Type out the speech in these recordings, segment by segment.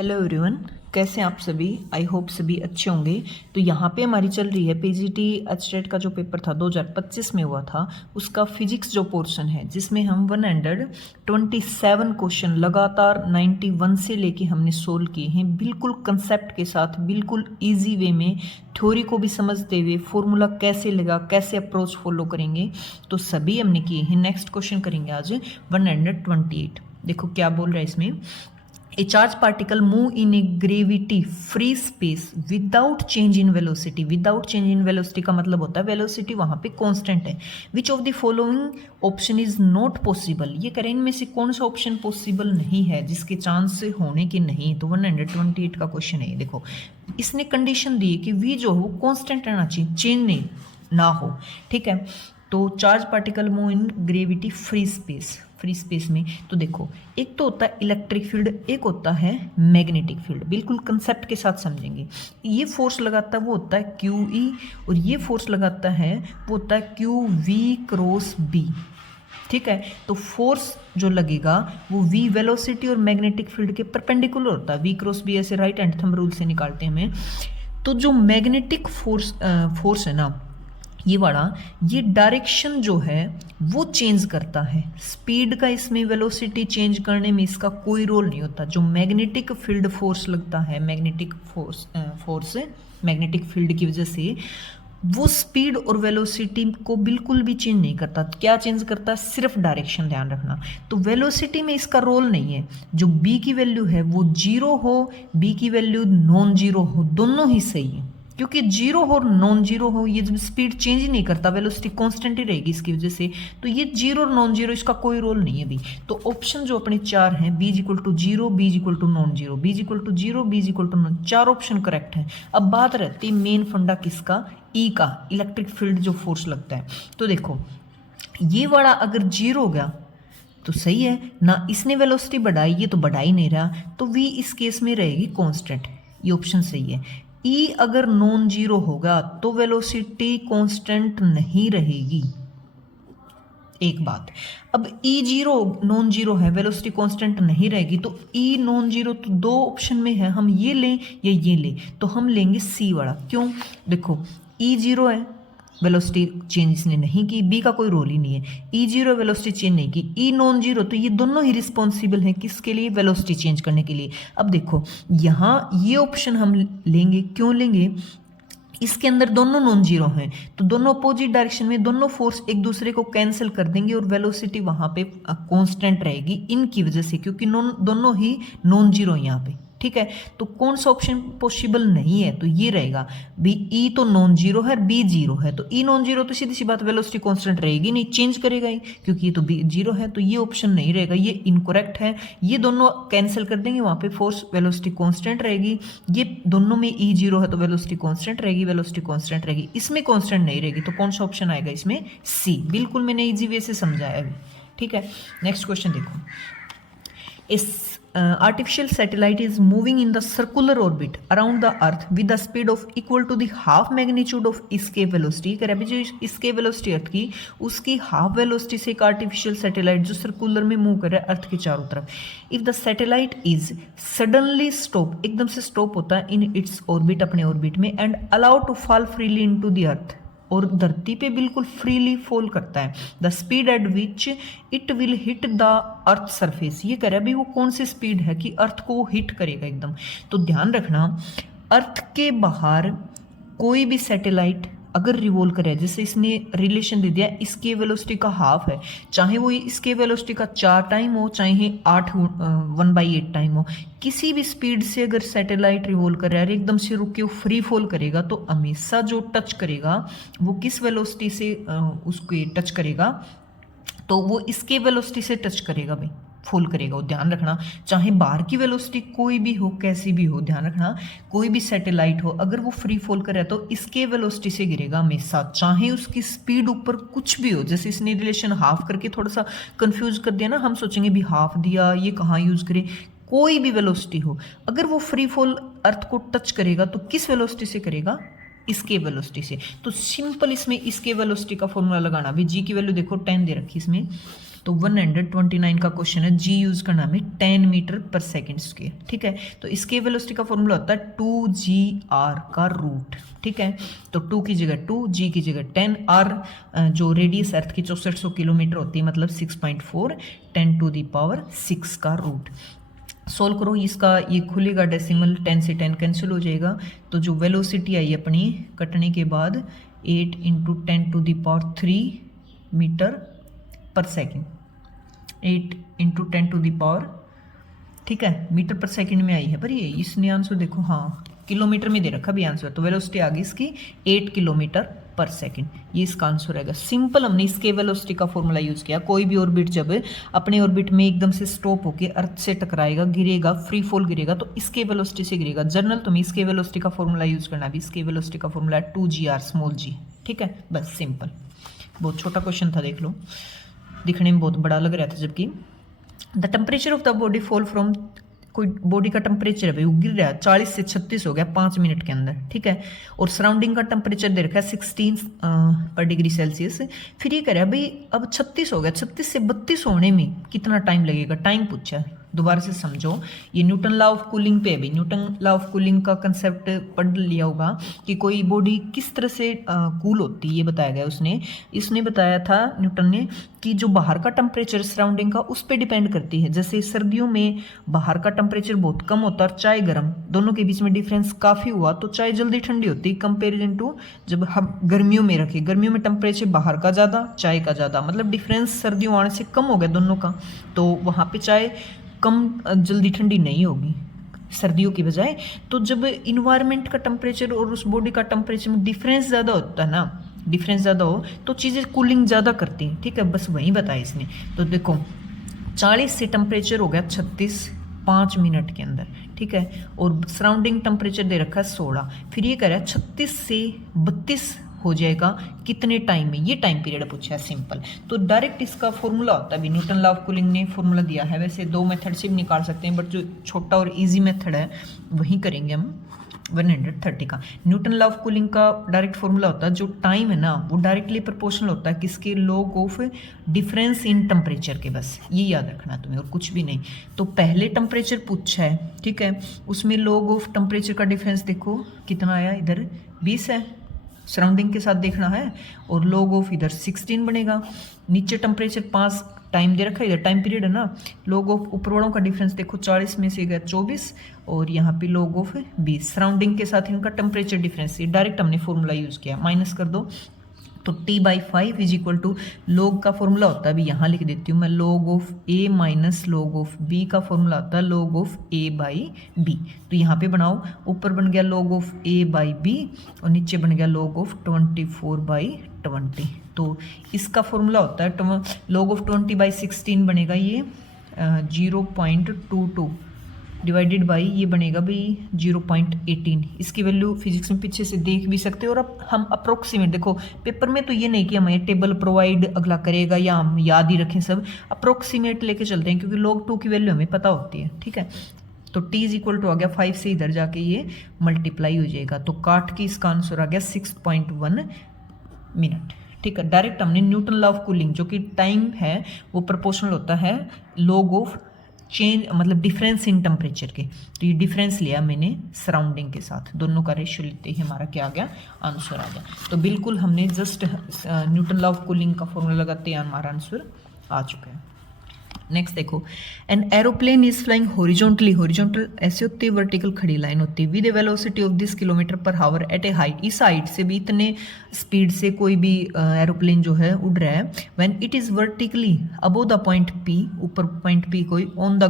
Hello everyone, कैसे हैं आप सभी। आई होप सभी अच्छे होंगे। तो यहाँ पे हमारी चल रही है पीजीटी एचटेट का जो पेपर था 2025 में हुआ था, उसका फिजिक्स जो पोर्शन है जिसमें हम 127 क्वेश्चन लगातार 91 से लेके हमने सोल्व किए हैं, बिल्कुल कंसेप्ट के साथ, बिल्कुल ईजी वे में, थ्योरी को भी समझते हुए, फॉर्मूला कैसे लगा, कैसे अप्रोच फॉलो करेंगे, तो सभी हमने किए हैं। नेक्स्ट क्वेश्चन करेंगे आज 128। देखो क्या बोल रहा है इसमें। A charged particle move in a gravity free space without change in velocity। Without change in velocity का मतलब होता है वेलोसिटी वहां पे कांस्टेंट है। Which of the following option is not possible। ये करें इनमें से कौन सा ऑप्शन पॉसिबल नहीं है, जिसके चांस होने के नहीं। तो 128 का क्वेश्चन है। देखो इसने कंडीशन दी है कि v जो हो कांस्टेंट रहना चाहिए, चेंज नहीं ना हो। ठीक है, तो charge particle move in gravity free space में। तो देखो एक तो होता है इलेक्ट्रिक फील्ड, एक होता है मैग्नेटिक फील्ड। बिल्कुल कंसेप्ट के साथ समझेंगे। ये फोर्स लगाता है वो होता है क्यू ई, और ये फोर्स लगाता है वो होता है क्यू वी क्रॉस बी। ठीक है, तो फोर्स जो लगेगा वो v वेलोसिटी और मैग्नेटिक फील्ड के परपेंडिकुलर होता है। v क्रॉस बी ऐसे राइट हैंड थंब रूल से निकालते हैं हमें। तो जो मैग्नेटिक फोर्स है ना, ये वाला, ये डायरेक्शन जो है वो चेंज करता है। स्पीड का इसमें वेलोसिटी चेंज करने में इसका कोई रोल नहीं होता। जो मैग्नेटिक फील्ड फोर्स लगता है, मैग्नेटिक मैग्नेटिक फील्ड की वजह से वो स्पीड और वेलोसिटी को बिल्कुल भी चेंज नहीं करता। क्या चेंज करता है? सिर्फ डायरेक्शन, ध्यान रखना। तो वेलोसिटी में इसका रोल नहीं है। जो बी की वैल्यू है वो जीरो हो, बी की वैल्यू नॉन जीरो हो, दोनों ही सही है। क्योंकि जीरो हो और नॉन जीरो हो, ये जब स्पीड चेंज ही नहीं करता, वेलोसिटी कांस्टेंट ही रहेगी इसकी वजह से। तो ये जीरो और नॉन जीरो, इसका कोई रोल नहीं है अभी। तो ऑप्शन जो अपने चार हैं, B equal to zero, B equal to non zero, B equal to zero, B equal to non, चार ऑप्शन करेक्ट है। अब बात रहती मेन फंडा किसका? ई का, इलेक्ट्रिक फील्ड जो फोर्स लगता है। तो देखो ये वाला अगर जीरो हो गया तो सही है ना, इसने वेलोसिटी बढ़ाई, ये तो बढ़ा ही नहीं रहा, तो वी इस केस में रहेगी कांस्टेंट। ये ऑप्शन सही है। ई अगर नॉन जीरो होगा तो वेलोसिटी कांस्टेंट नहीं रहेगी। एक बात, अब ई जीरो नॉन जीरो है, वेलोसिटी कांस्टेंट नहीं रहेगी, तो ई नॉन जीरो तो दो ऑप्शन में है, हम ये लें या ये लें, तो हम लेंगे सी वाला। क्यों? देखो ई जीरो है, वेलोसिटी चेंज इसने नहीं की, बी का कोई रोल ही नहीं है। ई जीरो वेलोसिटी चेंज नहीं की, ई नॉन जीरो, तो ये दोनों ही रिस्पॉन्सिबल हैं किसके लिए? वेलोसिटी चेंज करने के लिए। अब देखो यहाँ ये ऑप्शन हम लेंगे, क्यों लेंगे? इसके अंदर दोनों नॉन जीरो हैं, तो दोनों अपोजिट डायरेक्शन में, दोनों फोर्स एक दूसरे को कैंसिल कर देंगे और वेलोसिटी वहां पे कांस्टेंट रहेगी इनकी वजह से, क्योंकि दोनों ही नॉन जीरो यहाँ पे। ठीक है, तो कौन सा ऑप्शन पॉसिबल नहीं है? तो ये रहेगा बी। ई तो नॉन जीरो है, बी जीरो है, तो ई नॉन जीरो तो सीधी सी बात वेलोसिटी कांस्टेंट रहेगी नहीं, चेंज करेगा ही, क्योंकि ये तो बी जीरो है, तो ये ऑप्शन नहीं रहेगा, ये इनकरेक्ट है। ये दोनों कैंसिल कर देंगे, वहां पे फोर्स वेलोसिटी कांस्टेंट रहेगी। ये दोनों में ई जीरो है तो वेलोसिटी कांस्टेंट रहेगी, वेलोसिटी कांस्टेंट रहेगी, इसमें कांस्टेंट नहीं रहेगी, तो कौन सा ऑप्शन आएगा इसमें? सी। बिल्कुल मैंने इजी वे से समझाया अभी। ठीक है, नेक्स्ट क्वेश्चन देखो। इस artificial satellite is moving in the circular orbit around the earth with the speed of equal to the half magnitude of escape velocity। कह रहा है जो escape velocity अर्थ की, उसकी हाफ वेलोसिटी से एक आर्टिफिशियल सैटेलाइट जो सर्कुलर में मूव कर रहा है अर्थ के चारों तरफ। If the satellite is suddenly stop, एकदम से स्टॉप होता है इन इट्स ऑर्बिट, अपने ऑर्बिट में, and allow to fall freely into the earth, और धरती पे बिल्कुल फ्रीली फॉल करता है, the speed at which it will hit the earth surface. ये कह रहा है भाई वो कौन सी स्पीड है कि अर्थ को वो हिट करेगा एकदम। तो ध्यान रखना, अर्थ के बाहर कोई भी सैटेलाइट अगर रिवॉल्व करे, जैसे इसने रिलेशन दे दिया, इसके वेलोसिटी का हाफ है, चाहे वो इसके वेलोसिटी का 4 टाइम हो, चाहे 1/8 टाइम हो, किसी भी स्पीड से अगर सैटेलाइट रिवॉल्व कर रहा है, एकदम से रुक के वो फ्री फॉल करेगा, तो हमेशा जो टच करेगा वो किस वेलोसिटी से उसको टच करेगा? तो वो इसके वेलोसिटी से टच करेगा भाई, फॉल करेगा वो। ध्यान रखना, चाहे बाहर की वेलोसिटी कोई भी हो, कैसी भी हो, ध्यान रखना, कोई भी सैटेलाइट हो, अगर वो फ्री फॉल करे तो इसके वेलोसिटी से गिरेगा हमेशा, चाहे उसकी स्पीड ऊपर कुछ भी हो। जैसे इसने रिलेशन हाफ करके थोड़ा सा कंफ्यूज कर दिया ना, हम सोचेंगे भी हाफ दिया, ये कहाँ यूज करे। कोई भी वेलोसिटी हो, अगर वो फ्री फॉल अर्थ को टच करेगा तो किस वेलोसिटी से करेगा? इसके वेलोसिटी से। तो सिंपल इसमें इसके वेलोसिटी का फॉर्मूला लगाना भी, जी की वैल्यू देखो 10 दे रखी इसमें, तो 129 का क्वेश्चन है, जी यूज करना हमें 10 मीटर पर सेकेंड स्क्वायर, ठीक है। तो इसके वेलोसिटी का फॉर्मूला होता है 2gr का रूट, ठीक है। तो 2 की जगह 2, g की जगह 10, r जो रेडियस अर्थ की 6400 किलोमीटर होती है, मतलब 6.4, 10⁶ का रूट। सोल्व करो इसका, ये खुलेगा डेसिमल, 10 से 10 कैंसिल हो जाएगा। तो जो वेलोसिटी आई अपनी कटने के बाद 8 × 10⁻³ मीटर पर सेकेंड, 8 × 10⁻, ठीक है, मीटर पर सेकेंड में आई है। पर ये इसने आंसर देखो, हाँ किलोमीटर में दे रखा भी आंसर, तो वेलोसिटी आ गई इसकी 8 किलोमीटर पर सेकेंड, ये इसका आंसर रहेगा। सिंपल हमने इसके वेलोसिटी का फॉर्मूला यूज किया। कोई भी ऑर्बिट जब अपने ऑर्बिट में एकदम से स्टॉप होके अर्थ से टकराएगा, गिरेगा, फ्री फॉल गिरेगा, तो इसके वेलोसिटी से गिरेगा। जनरल तुम्हें इसके वेलोसिटी का फॉर्मूला यूज करना भी, इसके वेलोसिटी का फॉर्मूला है 2gr स्मॉल g, ठीक है, बस सिंपल। बहुत छोटा क्वेश्चन था, देख लो, दिखने में बहुत बड़ा लग रहा था, जबकि the temperature of the body fall from, कोई बॉडी का टेम्परेचर है भाई वो गिर रहा है, 40 से 36 हो गया 5 मिनट के अंदर, ठीक है। और सराउंडिंग का टेम्परेचर दे रखा है 16 पर डिग्री सेल्सियस। फिर ये कह रहा है भाई अब 36 हो गया, 36 से 32 होने में कितना टाइम लगेगा, टाइम पूछा है। दोबारा से समझो, ये न्यूटन लॉ ऑफ कूलिंग पे है भाई। न्यूटन लॉ ऑफ कूलिंग का कंसेप्ट पढ़ लिया होगा कि कोई बॉडी किस तरह से कूल होती है, ये बताया गया इसने बताया था न्यूटन ने कि जो बाहर का टेम्परेचर सराउंडिंग का उस पर डिपेंड करती है। जैसे सर्दियों में बाहर का टेम्परेचर बहुत कम होता है और चाय गर्म, दोनों के बीच में डिफरेंस काफ़ी हुआ, तो चाय जल्दी ठंडी होती है कंपेरिजन टू जब हम गर्मियों में रखें। गर्मियों में टेम्परेचर बाहर का ज़्यादा, चाय का ज़्यादा, मतलब डिफरेंस सर्दियों आने से कम हो गया दोनों का, तो वहाँ पे चाय कम जल्दी ठंडी नहीं होगी सर्दियों की बजाय। तो जब इन्वायरमेंट का टेम्परेचर और उस बॉडी का टेम्परेचर में डिफरेंस ज़्यादा होता है ना, डिफरेंस ज़्यादा हो तो चीज़ें कूलिंग ज़्यादा करती हैं, ठीक है, बस वही बताया इसने। तो देखो 40 से टेम्परेचर हो गया 36 5 मिनट के अंदर, ठीक है, और सराउंडिंग टेम्परेचर दे रखा है 16। फिर ये कह रहा है 36 से 32 हो जाएगा कितने टाइम में, ये टाइम पीरियड पूछा है सिंपल। तो डायरेक्ट इसका फॉर्मूला होता है, न्यूटन लॉ ऑफ कूलिंग ने फॉर्मूला दिया है। वैसे 2 मेथड से भी निकाल सकते हैं, बट जो छोटा और इजी मेथड है वही करेंगे हम 130 का। न्यूटन लॉ ऑफ कूलिंग का डायरेक्ट फॉर्मूला होता है, जो टाइम है ना वो डायरेक्टली प्रोपोर्शनल होता है किसके, log of difference in temperature के, बस ये याद रखना तुम्हें और कुछ भी नहीं। तो पहले टेम्परेचर पूछा है, ठीक है, उसमें लॉग ऑफ टेम्परेचर का डिफरेंस देखो कितना आया, इधर 20 है, सराउंडिंग के साथ देखना है, और लॉग ऑफ इधर 16 बनेगा। नीचे टेम्परेचर 5 टाइम दे रखा है, इधर टाइम पीरियड है ना। लॉग ऑफ ऊपर वालों का डिफरेंस देखो 40 में से गया 24, और यहाँ पे लॉग ऑफ 20, सराउंडिंग के साथ इनका टेम्परेचर डिफरेंस, ये डायरेक्ट हमने फॉर्मूला यूज़ किया, माइनस कर दो। तो T/5 is equal to, log का फॉर्मूला होता है, अभी यहाँ लिख देती हूँ मैं, log of A minus log of B का फॉर्मूला होता है लॉग ऑफ A/B। तो यहाँ पे बनाओ, ऊपर बन गया लॉग ऑफ A/B और नीचे बन गया लॉग ऑफ 24/20। तो इसका फॉर्मूला होता है लॉग ऑफ 20/16 बनेगा ये 0.22 डिवाइडेड बाई ये बनेगा भाई 0.18। इसकी वैल्यू फिजिक्स में पीछे से देख भी सकते हो। और अब हम अप्रोक्सीमेट, देखो पेपर में तो ये नहीं कि हमें टेबल प्रोवाइड अगला करेगा या हम याद ही रखें, सब अप्रोक्सीमेट लेके चलते हैं क्योंकि log 2 की वैल्यू हमें पता होती है, ठीक है। तो t इज इक्वल टू आ गया 5 से इधर जाके ये मल्टीप्लाई हो जाएगा, तो काट के इसका आंसर आ गया 6.1 मिनट, ठीक है। डायरेक्ट हमने न्यूटन लॉ ऑफ कूलिंग, जो कि टाइम है वो प्रोपोर्शनल होता है लॉग ऑफ चेंज, मतलब डिफरेंस इन टेम्परेचर के, तो ये डिफरेंस लिया मैंने सराउंडिंग के साथ, दोनों का रेशियो लेते ही हमारा क्या आ गया, आंसर आ गया। तो बिल्कुल हमने just Newton law of cooling का फॉर्मूला लगाते हैं, हमारा आंसर आ चुका है। नेक्स्ट देखो, an aeroplane is flying horizontally, horizontal ऐसे होती है, वर्टिकल खड़ी लाइन होती है, with A velocity of this kilometre पर हावर एट ए हाइट, इस हाइट से भी इतने स्पीड से कोई भी एरोप्लेन जो है उड़ रहा है, when it is vertically above the point P, ऊपर पॉइंट पी कोई, ऑन द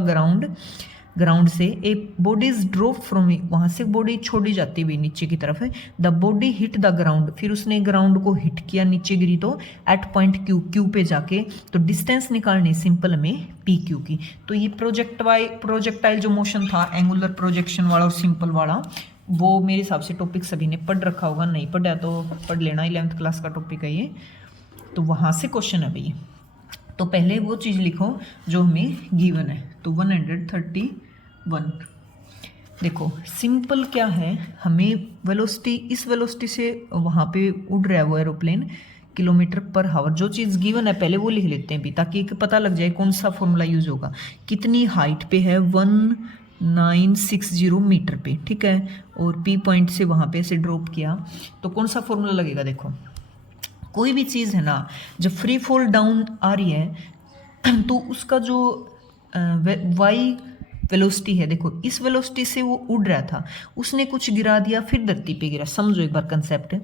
ग्राउंड से a body is drop from, वहाँ से बॉडी छोड़ी जाती हुई नीचे की तरफ है, the body hit the ground, फिर उसने ग्राउंड को हिट किया, नीचे गिरी, तो एट पॉइंट क्यू पे जाके, तो डिस्टेंस निकालनी सिंपल में पी क्यू की। तो ये प्रोजेक्टाइल जो मोशन था, एंगुलर प्रोजेक्शन वाला और सिंपल वाला, वो मेरे हिसाब से टॉपिक सभी ने पढ़ रखा होगा, नहीं पढ़ा तो पढ़ लेना, 11th क्लास का टॉपिक है ये। तो वहाँ से क्वेश्चन है भैया, तो पहले वो चीज़ लिखो जो हमें गिवन है। तो 131 देखो सिंपल क्या है, हमें वेलोसिटी, इस वेलोसिटी से वहाँ पे उड़ रहा है वो एरोप्लेन, किलोमीटर पर हावर। जो चीज़ गिवन है पहले वो लिख लेते हैं भी, ताकि एक पता लग जाए कौन सा फॉर्मूला यूज होगा। कितनी हाइट पे है, 1960 मीटर पे, ठीक है, और पी पॉइंट से वहाँ पे ऐसे ड्रॉप किया तो कौन सा फॉर्मूला लगेगा। देखो कोई भी चीज़ है ना, जब फ्री फॉल डाउन आ रही है तो उसका जो वाई वेलोसिटी है, देखो इस वेलोसिटी से वो उड़ रहा था, उसने कुछ गिरा दिया फिर धरती पे गिरा, समझो एक बार कंसेप्ट।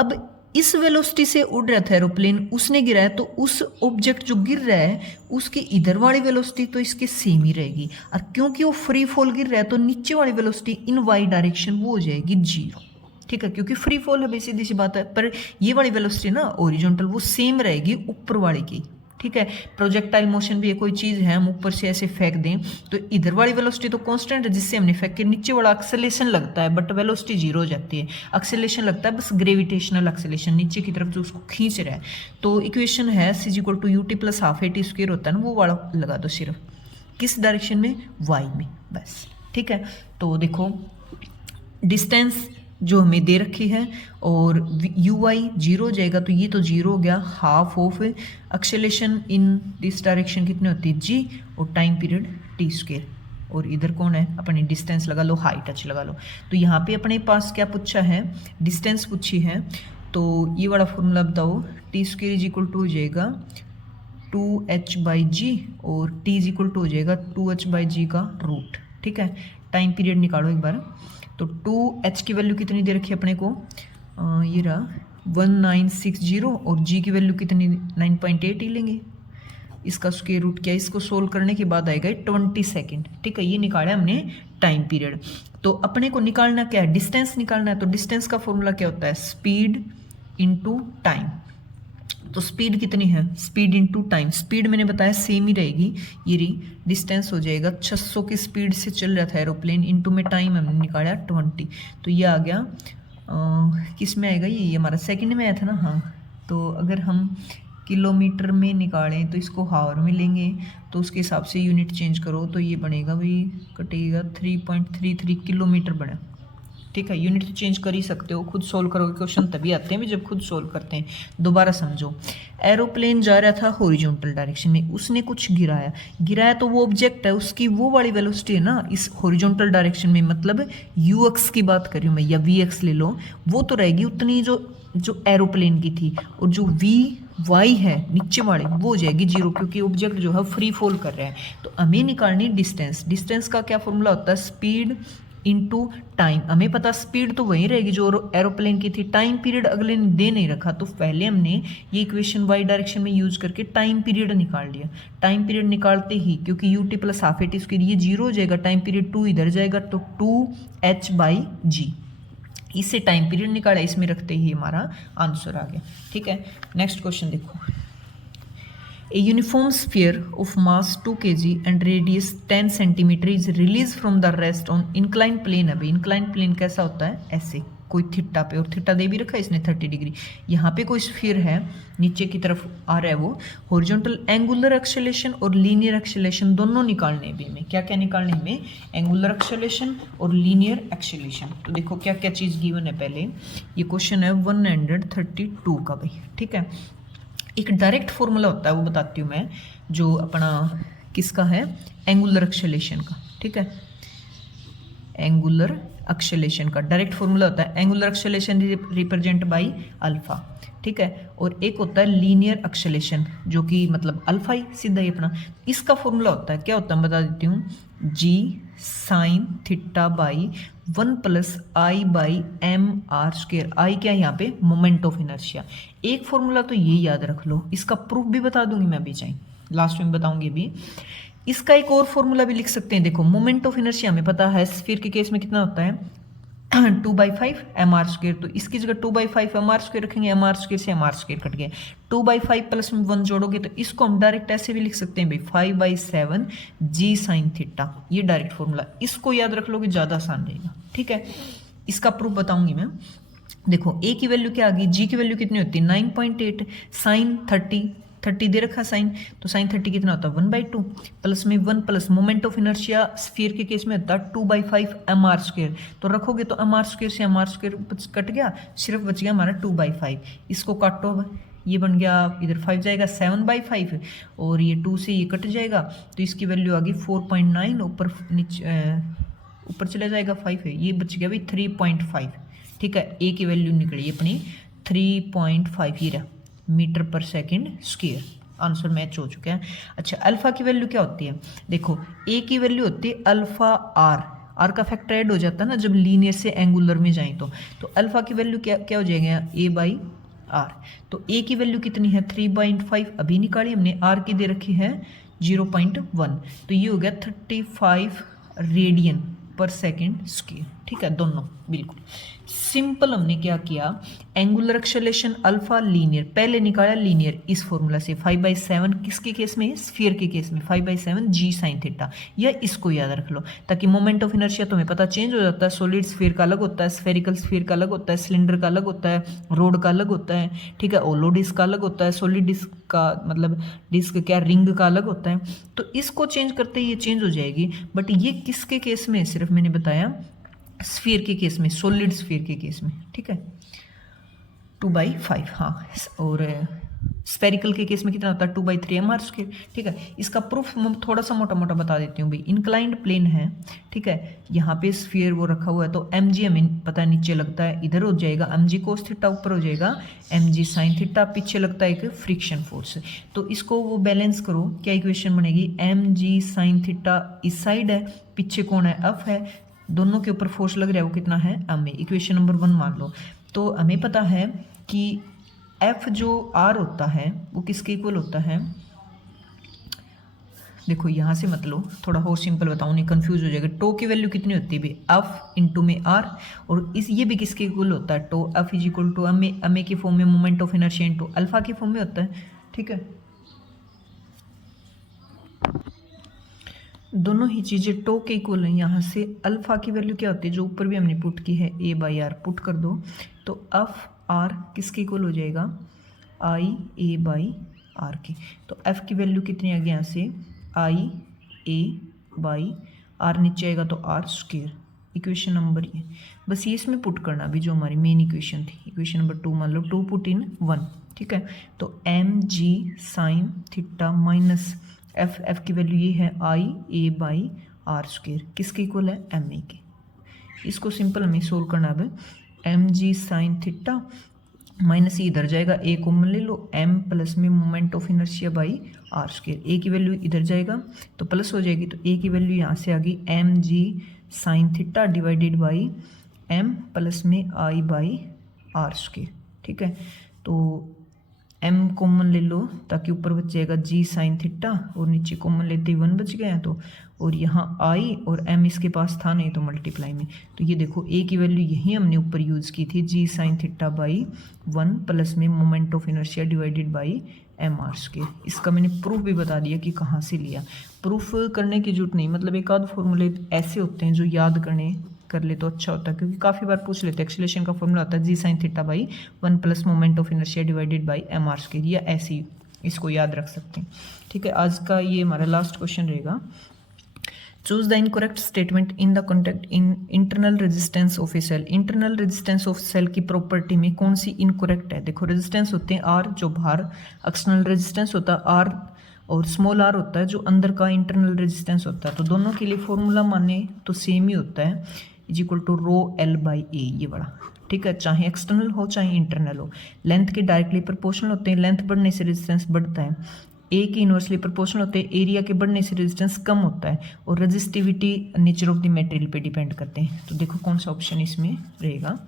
अब इस वेलोसिटी से उड़ रहा था एरोप्लेन, उसने गिराया तो उस ऑब्जेक्ट जो गिर रहा है उसकी इधर वाली वेलोसिटी तो इसके सेम ही रहेगी, और क्योंकि वो फ्री फॉल गिर रहा है तो नीचे वाली वेलोसिटी इन वाई डायरेक्शन वो हो जाएगी 0, ठीक है, क्योंकि फ्री फॉल है, बेसिक सीधी सी बात है। पर ये वाली वेलोसिटी ना ओरिजेंटल वो सेम रहेगी ऊपर वाले की, ठीक है। प्रोजेक्टाइल मोशन भी है, कोई चीज़ है हम ऊपर से ऐसे फेंक दें तो इधर वाली वेलोसिटी तो कांस्टेंट है जिससे हमने फेंक के, नीचे वाला एक्सेलेरेशन लगता है बट वेलोसिटी 0 हो जाती है। एक्सेलेरेशन लगता है बस ग्रेविटेशनल एक्सेलेरेशन नीचे की तरफ जो उसको खींच रहा है। तो इक्वेशन है c = ut + ½ at² होता है ना, वो वाला लगा दो सिर्फ, किस डायरेक्शन में, y में, बस, ठीक है। तो देखो डिस्टेंस जो हमें दे रखी है और यू वाई 0 हो जाएगा तो ये तो 0 हो गया, half of acceleration in this direction कितने होती है g, और टाइम पीरियड t², और इधर कौन है अपनी डिस्टेंस लगा लो, हाइट h लगा लो। तो यहाँ पे अपने पास क्या पूछा है, डिस्टेंस पूछी है, तो ये वाला फॉर्मूला बताओ, t² = हो जाएगा 2h/g और t = हो जाएगा 2h/g का रूट, ठीक है। टाइम पीरियड निकालो एक बार, तो 2h की वैल्यू कितनी दे रखी है अपने को, ये रहा 1960, और g की वैल्यू कितनी 9.8 ही लेंगे, इसका स्क्वायर रूट क्या है, इसको सोल्व करने के बाद आएगा 20 सेकेंड, ठीक है। ये निकाला हमने टाइम पीरियड। तो अपने को निकालना क्या है, डिस्टेंस निकालना है। तो डिस्टेंस का फॉर्मूला क्या होता है, स्पीड इंटू टाइम। तो स्पीड कितनी है, स्पीड इंटू टाइम, स्पीड मैंने बताया सेम ही रहेगी, ये रही, डिस्टेंस हो जाएगा 600 की स्पीड से चल रहा था एरोप्लेन, इंटू में टाइम हमने निकाला 20, तो ये आ गया किस में आएगा, ये हमारा सेकंड में आया था ना, हाँ। तो अगर हम किलोमीटर में निकालें तो इसको हावर में लेंगे, तो उसके हिसाब से यूनिट चेंज करो तो ये बनेगा भाई, कटेगा 3.33 किलोमीटर बना, ठीक है। यूनिट तो चेंज कर ही सकते हो, खुद सोल्व करोगे, क्वेश्चन तभी आते हैं भी जब खुद सोल्व करते हैं। दोबारा समझो, एरोप्लेन जा रहा था हॉरिजॉन्टल डायरेक्शन में, उसने कुछ गिराया तो वो ऑब्जेक्ट है, उसकी वो वाली वेलोसिटी है ना इस हॉरिजॉन्टल डायरेक्शन में, मतलब ux की बात कर रही हूँ मैं, या vx ले लो, वो तो रहेगी उतनी जो एरोप्लेन की थी, और जो y है नीचे वाले वो हो जाएगी 0, क्योंकि ऑब्जेक्ट जो है फ्री फॉल कर रहा है। तो हमें निकालनी डिस्टेंस, डिस्टेंस का क्या फॉर्मूला होता है, स्पीड इंटू टाइम। हमें पता स्पीड तो वही रहेगी जो एरोप्लेन की थी, टाइम पीरियड अगले ने दे नहीं रखा, तो पहले हमने ये इक्वेशन वाई डायरेक्शन में यूज करके टाइम पीरियड निकाल लिया। टाइम पीरियड निकालते ही क्योंकि ut + ½ at² ये 0 हो जाएगा, टाइम पीरियड 2 इधर जाएगा तो 2h/g, इससे टाइम पीरियड निकाला, इसमें रखते ही हमारा आंसर आ गया, ठीक है। नेक्स्ट क्वेश्चन देखो, A uniform sphere of mass 2 kg and radius 10 cm is released from the rest on inclined plane। अभी inclined plane कैसा होता है, ऐसे कोई थीटा पे, और थीटा दे भी रखा है इसने 30 डिग्री। यहाँ पे कोई स्फीयर है, नीचे की तरफ आ रहा है वो, हॉरिजॉन्टल एंगुलर एक्सेलेरेशन और लीनियर एक्सेलेरेशन दोनों निकालने भी में, क्या क्या निकालने में, एंगुलर एक्सेलेरेशन और लीनियर एक्सेलेरेशन। तो देखो क्या क्या चीज़ गिवन है, पहले ये क्वेश्चन है 132 का भाई, ठीक है। एक डायरेक्ट फॉर्मूला होता है वो बताती हूँ मैं, जो अपना किसका है, एंगुलर एक्सेलेरेशन का, ठीक है। एंगुलर एक्सेलेरेशन का डायरेक्ट फॉर्मूला होता है, angular acceleration represent by alpha, ठीक है। और एक होता है लीनियर एक्सेलेरेशन जो कि मतलब अल्फा ही सीधा ही अपना, इसका फॉर्मूला होता है, क्या होता है मैं बता देती हूँ, g sin θ/1 + I/mr²। आई क्या है यहाँ पे, मोमेंट ऑफ इनर्शिया। एक फॉर्मूला तो ये याद रख लो, इसका प्रूफ भी बता दूंगी मैं अभी, चाहे लास्ट में बताऊंगी भी। इसका एक और फॉर्मूला भी लिख सकते हैं, देखो मोमेंट ऑफ इनर्शिया हमें पता है स्फीयर के केस में कितना होता है 2/5 mr², तो इसकी जगह 2/5 mr² रखेंगे, mr² से mr² कट गया, 2/5 + 1 जोड़ोगे तो इसको हम डायरेक्ट ऐसे भी लिख सकते हैं भाई 5/7 g sin θ, ये डायरेक्ट फॉर्मूला, इसको याद रख लोगे ज़्यादा आसान रहेगा, ठीक है। इसका प्रूफ बताऊंगी मैं। देखो a की वैल्यू क्या आ गई, g की वैल्यू कितनी होती है 9.8, साइन 30 दे रखा साइन, तो साइन 30 कितना होता है 1/2, प्लस में 1 plus moment of inertia sphere के केस में होता है 2/5 mr², तो रखोगे तो mr² से mr² कट गया, सिर्फ बच गया हमारा 2/5, इसको काटो अब, ये बन गया, इधर 5 जाएगा 7/5 और ये 2 से ये कट जाएगा तो इसकी वैल्यू आ गई 4.9, ऊपर नीचे ऊपर चला जाएगा 5 है, ये बच गया भाई 3.5। ठीक है, ए की वैल्यू निकली अपनी 3.5 ये रहा मीटर पर सेकेंड स्क्वायर। आंसर मैच हो चुका है। अच्छा, अल्फा की वैल्यू क्या होती है? देखो ए की वैल्यू होती है अल्फा आर का फैक्टर ऐड हो जाता है ना जब लीनियर से एंगुलर में जाए तो अल्फा की वैल्यू क्या हो जाएगा A/R। तो ए की वैल्यू कितनी है 3.5 अभी निकाली हमने, आर की दे रखी है 0.1, तो ये हो गया 35 रेडियन पर सेकेंड स्क्वायर। ठीक है, दोनों बिल्कुल सिंपल। हमने क्या किया, एंगुलर एक्सेलरेशन अल्फा लीनियर पहले निकाला लीनियर इस फॉर्मूला से 5/7 किसके केस में, स्फीयर के केस में 5/7 g sin थीटा, या इसको याद रख लो ताकि मोमेंट ऑफ इनर्शिया तुम्हें पता चेंज हो जाता है। सॉलिड स्फीयर का अलग होता है, स्फेरिकल स्फीयर का अलग होता है, सिलेंडर का अलग होता है, रोड का अलग होता है। ठीक है, ओलो डिस्क का अलग होता है, सॉलिड डिस्क का मतलब डिस्क क्या रिंग का अलग होता है। तो इसको चेंज करते ही ये चेंज हो जाएगी, बट ये किसके केस में, सिर्फ मैंने बताया स्फीयर के केस में, सॉलिड स्फीयर के केस में। ठीक है, 2/5 हाँ, और स्फेरिकल के केस में कितना होता है 2/3 mr²। ठीक है, इसका प्रूफ थोड़ा सा मोटा मोटा बता देती हूँ भाई। इंक्लाइंड प्लेन है, ठीक है, यहाँ पे स्फीयर वो रखा हुआ है तो mg हमें पता है नीचे लगता है, इधर हो जाएगा mg cos थीटा, ऊपर हो जाएगा mg sin थीटा, पीछे लगता है एक फ्रिक्शन फोर्स। तो इसको वो बैलेंस करो, क्या इक्वेशन बनेगी, mg sin थीटा इस साइड है, पीछे कौन है F है, दोनों के ऊपर फोर्स लग रहा है वो कितना है m। इक्वेशन नंबर 1 मान लो। तो हमें पता है कि F जो R होता है वो किसके इक्वल होता है, देखो यहाँ से मत लो, थोड़ा और सिंपल बताऊँ नहीं कंफ्यूज हो जाएगा। टो की वैल्यू कितनी होती है भाई F इंटू में R, और इस ये भी किसके इक्वल होता है, tau F is equal to M की फॉर्म में moment of inertia into alpha की फॉर्म में होता है। ठीक है, दोनों ही चीज़ें टो के इक्वल हैं। यहाँ से अल्फा की वैल्यू क्या होती है जो ऊपर भी हमने पुट की है A/R, पुट कर दो तो एफ आर किसके इक्वल हो जाएगा IA/R के। तो एफ की वैल्यू कितनी आ गई यहाँ से IA/R, नीचे आएगा तो R²। इक्वेशन नंबर ये, बस ये इसमें पुट करना भी जो हमारी मेन इक्वेशन थी। इक्वेशन नंबर 2 मान लो, 2 पुट इन 1। ठीक है, तो mg sin theta minus F की वैल्यू ये है IA/R², किसके इक्वल है MA के। इसको सिंपल हमें सोल्व करना है। mg sin थीटा माइनस इधर जाएगा, ए कॉमन ले लो, m प्लस में moment of inertia by R²। ए की वैल्यू इधर जाएगा तो प्लस हो जाएगी, तो ए की वैल्यू यहाँ से आ गई mg sin theta divided by m plus में I/R²। ठीक है, तो m कॉमन ले लो ताकि ऊपर बच जाएगा g sin थीटा, और नीचे कॉमन लेते ही 1 बच गया तो, और यहाँ i और m इसके पास था नहीं तो मल्टीप्लाई में। तो ये देखो a की वैल्यू यही हमने ऊपर यूज़ की थी, g sin theta by 1 plus में moment of inertia divided by mr²। इसका मैंने प्रूफ भी बता दिया कि कहाँ से लिया। प्रूफ करने की जरूरत नहीं, मतलब एक आध फॉर्मूले ऐसे होते हैं जो याद कर ले तो अच्छा होता है, क्योंकि काफ़ी बार पूछ लेते हैं। एक्सीलरेशन का फॉर्मूला होता है g sin theta by 1 plus moment of inertia divided by mr², या ऐसे ही इसको याद रख सकते हैं। ठीक है, आज का ये हमारा लास्ट क्वेश्चन रहेगा। Choose the incorrect statement in the context in internal resistance of a cell. Internal resistance of cell की प्रॉपर्टी में कौन सी इनकरेक्ट है। देखो, रेजिस्टेंस होते हैं R जो बाहर, एक्सटर्नल रेजिस्टेंस होता है R, और स्मॉल r होता है जो अंदर का इंटरनल रेजिस्टेंस होता है। तो दोनों के लिए फॉर्मूला माने तो सेम ही होता है, इज इक्वल टू ρL/A, ये बड़ा। ठीक है, चाहे एक्सटर्नल हो चाहे इंटरनल हो, लेंथ के डायरेक्टली प्रोपोर्शनल होते हैं। लेंथ बढ़ने से रेजिस्टेंस बढ़ता है, ए के इनवर्सली प्रोपोर्शनल होते हैं। एरिया के बढ़ने से रेजिस्टेंस कम होता है, और resistivity nature of the material पे डिपेंड करते हैं। तो देखो कौन सा ऑप्शन इसमें रहेगा।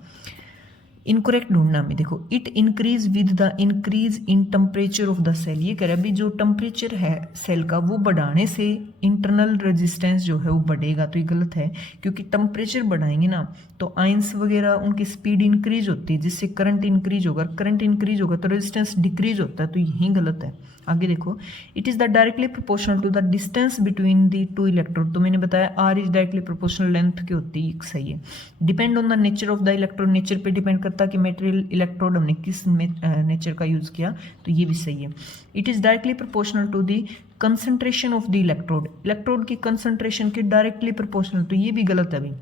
इनकरेक्ट ढूंढना में, देखो it increase with the increase in temperature of the cell. ये कह रहा है अभी जो टेम्परेचर है सेल का वो बढ़ाने से इंटरनल रेजिस्टेंस जो है वो बढ़ेगा। तो ये गलत है, क्योंकि टेम्परेचर बढ़ाएंगे ना तो आयंस वगैरह उनकी स्पीड इंक्रीज होती है, जिससे करंट इंक्रीज होगा। करंट इंक्रीज होगा तो रेजिस्टेंस डिक्रीज होता है, तो यही गलत है। आगे देखो, it is the directly proportional to the distance between the two electrode. तो मैंने बताया R is directly proportional length की होती है, सही है। Depend on the nature of the electrode, nature पे डिपेंड करता है कि मेटेरियल इलेक्ट्रोड हमने किस नेचर का यूज़ किया, तो ये भी सही है। It is directly proportional to the concentration of the electrode, electrode की कंसंट्रेशन के डायरेक्टली प्रोपोर्शनल, तो ये भी गलत है भाई,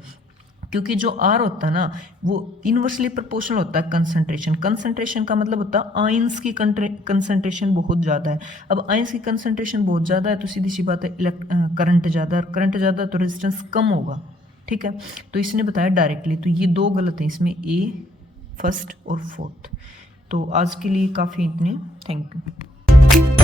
क्योंकि जो आर होता है ना वो इन्वर्सली प्रोपोर्शनल होता है कंसंट्रेशन। कंसंट्रेशन का मतलब होता है आयंस की कंसंट्रेशन बहुत ज़्यादा है। अब आयंस की कंसंट्रेशन बहुत ज़्यादा है तो सीधी सी बात है करंट ज़्यादा है, करंट ज़्यादा तो रेजिस्टेंस कम होगा। ठीक है, तो इसने बताया डायरेक्टली, तो ये दो गलत हैं इसमें, ए फर्स्ट और फोर्थ। तो आज के लिए काफ़ी इतने, थैंक यू।